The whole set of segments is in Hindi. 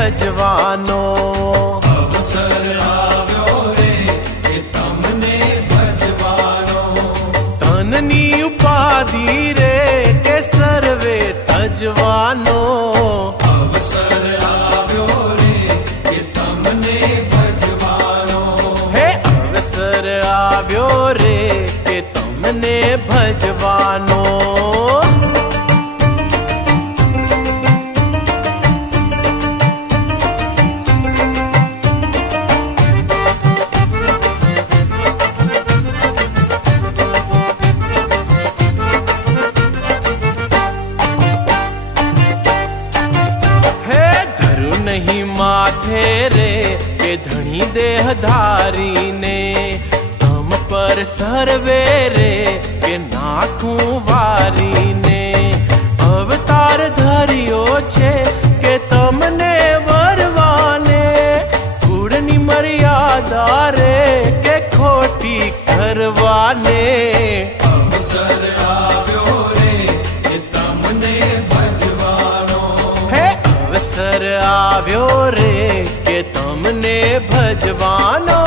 भजवानो। अवसर આવ્યો રે કે તમને ભજવાનો, ધનની ઉપાધિ રે કે સર્વે તજવાનો। અવસર આવ્યો રે કે તમને ભજવાનો, હે અવસર આવ્યો રે કે તમને ભજવાનો। नहीं माथे रे के धनी देहधारी ने तम पर सर्वे रे के नाखू वारी ने। अवतार धरियो छे के तमने वरवाने, गुणनी मर्यादा रे के खोटी करवाने। અવસર આવ્યો રે કે તમને ભજવાનો, हे अवसर આવ્યો रे के तमने भजवानो।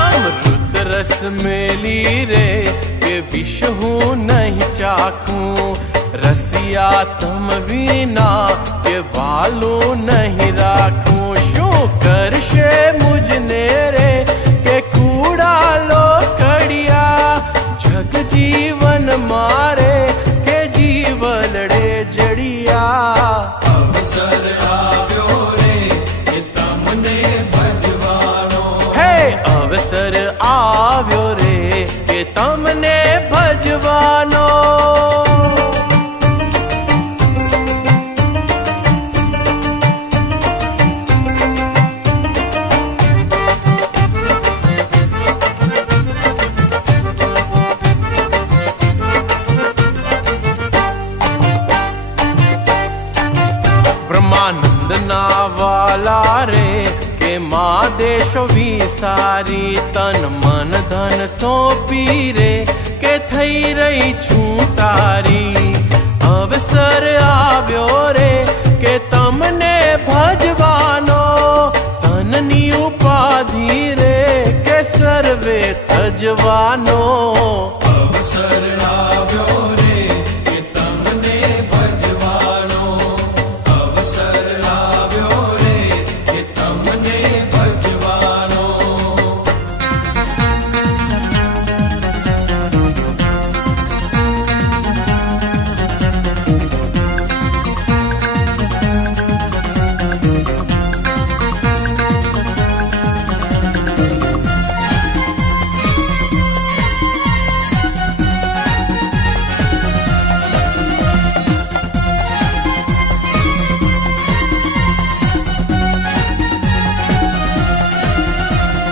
अमृत रस मेली रे के विष हूँ नहीं चाखूं, रसिया तम विना के वालू नहीं राखूं। शू करशे मुझने रे के कूड़ा लो कड़िया, जग जीवन मारे के जीवन रे जड़िया। અવસર આવ્યો રે કે તમને ભજવાનો, हे अवसर આવ્યો रे के तमने भजवानो। ब्रह्मानंद ना वाला रे के माँ देशो विसारी, तन मन धन सौंपी रे के थई रही छूं तारी। अवसर આવ્યો रे के तमने भजवानो, धननी उपाधि रे के सर्वे तजवानो। અવસર આવ્યો રે કે તમને ભજવાનો, અવસર આવ્યો રે કે તમને ભજવાનો।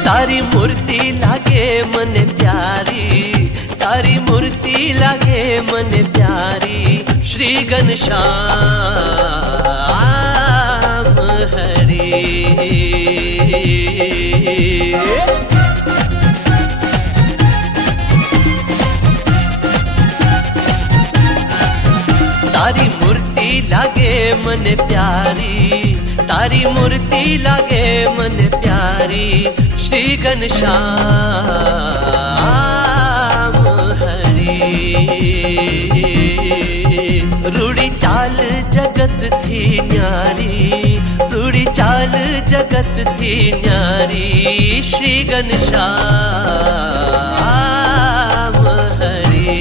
तारी मूर्ति लागे मने प्यारी, तारी मूर्ति लागे मने प्यारी। श्री घनश्याम हरि, तारी मूर्ति लागे मने प्यारी, तारी मूर्ति लागे मने प्यारी। श्री घनश्याम हरि, रूड़ी चाल जगत थी न्यारी, रूड़ी चाल जगत थी न्यारी। श्री घनश्याम हरि।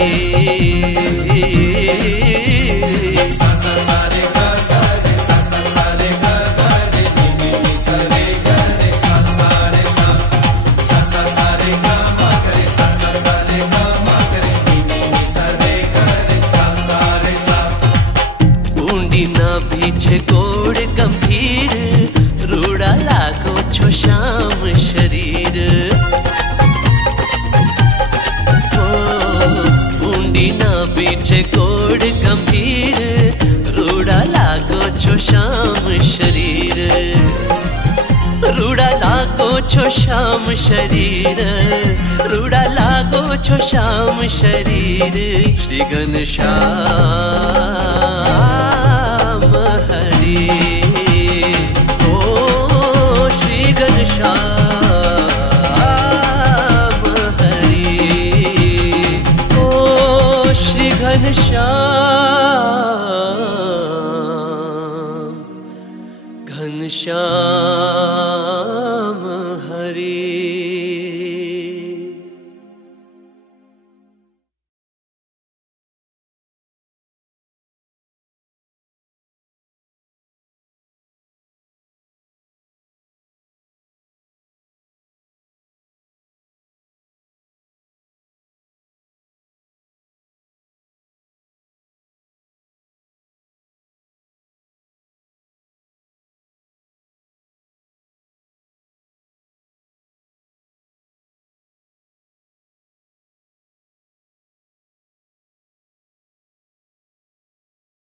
पीछे कोड़ गंभीर, रूड़ा लागो छो श्याम शरीर। ऊंडी ना पीछे कोड़ गंभीर, रूड़ा लागो छो श्याम शरीर। छो श्याम शरीर रूड़ा लागो छो श्याम शरीर श्री घनश्याम